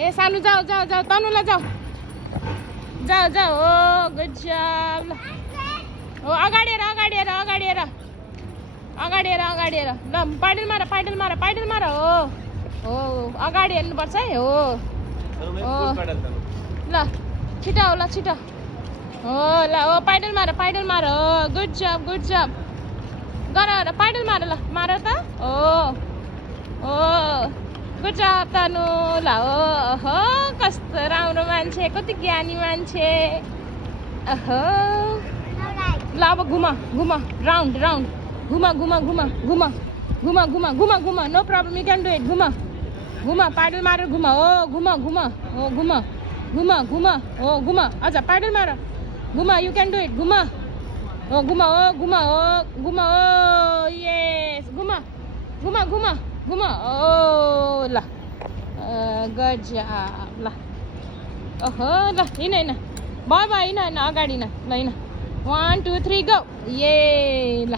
ए सानो जाऊ जाऊ जाऊ तनुलाई जाऊ जाऊ जाऊ हो गुड जब ल हो अगाडि हेर अगाडि हेर अगाडि हेर अगाडि हेर अगाडि हेर ल पाइडल मार हो हो अगाडि हेर्नुपर्छ है हो ल छिटो हो ल छिटो हो ल हो पाइडल मार हो गुड जब गर पाइडल मार ल मार त हो हो गुड जब तनु ल हो कस्तो राम्रो मान्छे कति ज्ञानी मान्छे ओहो ल अब घुमा राउन्ड घुमा no problem you can do it घुमा पाइडल मारेर घुमा हो घुमा हो घुमा अझ पाइडल मार घुमा यु क्यान डु इट घुमा हो यस घुमा ओ ल गुड जब ल ओहो ल हिँड भयो हिँड अगाडि ल हिँड 1 2 3 गो ये ल